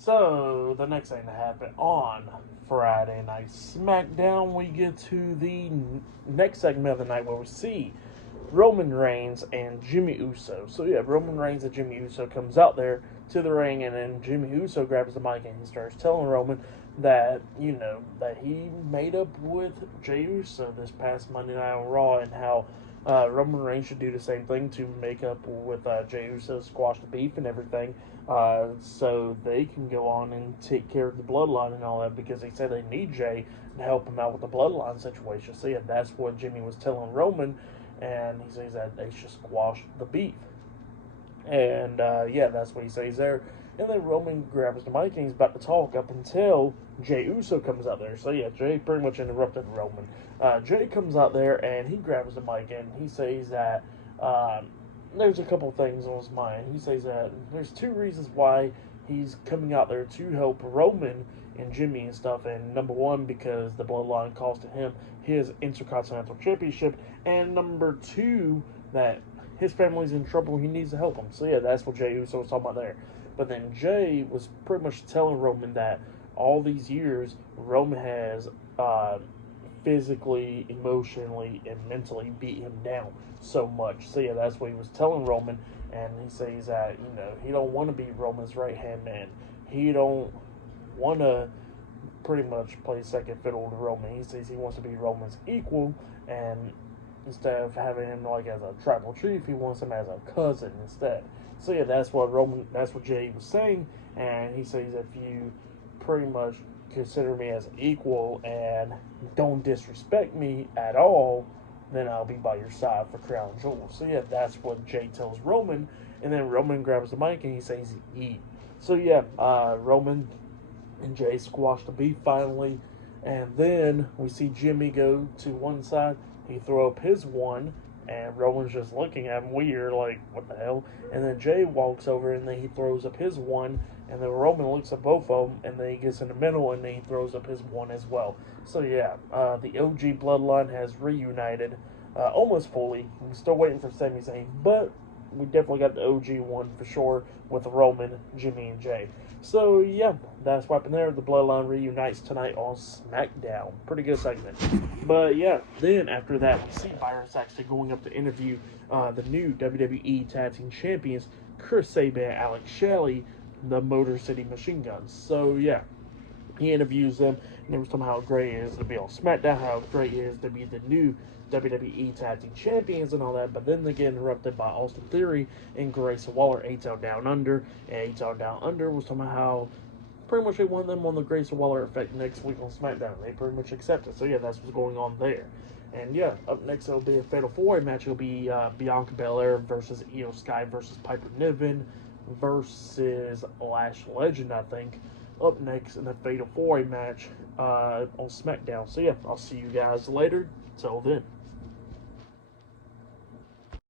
So, the next thing that happened on Friday Night SmackDown, we get to the next segment of the night where we see Roman Reigns and Jimmy Uso. So, yeah, Roman Reigns and Jimmy Uso comes out there to the ring, and then Jimmy Uso grabs the mic and he starts telling Roman that, that he made up with Jey Uso this past Monday Night on Raw, and how Roman Reigns should do the same thing to make up with Jey Uso, squash the beef and everything, so they can go on and take care of the bloodline and all that, because they said they need Jey to help him out with the bloodline situation. So yeah, that's what Jimmy was telling Roman, and he says that they should squash the beef. And yeah, that's what he says there. And then Roman grabs the mic and he's about to talk up until Jey Uso comes out there. So yeah, Jey pretty much interrupted Roman. Jey comes out there and he grabs the mic and he says that there's a couple things on his mind. He says that there's two reasons why he's coming out there to help Roman and Jimmy and stuff. And number one, because the bloodline costed him his Intercontinental Championship. And number two, that his family's in trouble. He needs to help them. So yeah, that's what Jey Uso was talking about there. But then Jey was pretty much telling Roman that all these years Roman has physically, emotionally, and mentally beat him down so much. So yeah, that's what he was telling Roman. And he says that he don't want to be Roman's right hand man. He don't want to pretty much play second fiddle to Roman. He says he wants to be Roman's equal, and instead of having him like as a tribal chief, he wants him as a cousin instead. So yeah, that's what Jey was saying, and he says if you pretty much consider me as an equal and don't disrespect me at all, then I'll be by your side for crown jewels. So yeah, that's what Jey tells Roman, and then Roman grabs the mic and he says eat. So yeah, Roman and Jey squash the beef finally, and then we see Jimmy go to one side. He throw up his one, and Roman's just looking at him weird, like, what the hell? And then Jey walks over, and then he throws up his one, and then Roman looks at both of them, and then he gets in the middle, and then he throws up his one as well. So yeah, the OG bloodline has reunited almost fully. We're still waiting for Sami Zayn, but we definitely got the OG one for sure with Roman, Jimmy, and Jey. So yeah, that's what happened there. The bloodline reunites tonight on SmackDown. Pretty good segment. But yeah, then after that, we see Byron Saxton going up to interview the new WWE Tag Team Champions, Chris Sabin and Alex Shelley, the Motor City Machine Guns. So yeah, he interviews them, and they was talking about how great it is to be on SmackDown, how great it is to be the new WWE Tag Team Champions and all that. But then they get interrupted by Austin Theory and Grayson Waller, A-Town Down Under. And A-Town Down Under was talking about how pretty much they want them on the Grayson Waller effect next week on SmackDown. They pretty much accepted. So yeah, that's what's going on there. And yeah, up next it'll be a Fatal 4-Way match. It'll be Bianca Belair versus Io Sky versus Piper Niven versus Lash Legend, I think. Up next in the Fatal 4-Way match on SmackDown. So yeah, I'll see you guys later. Till then.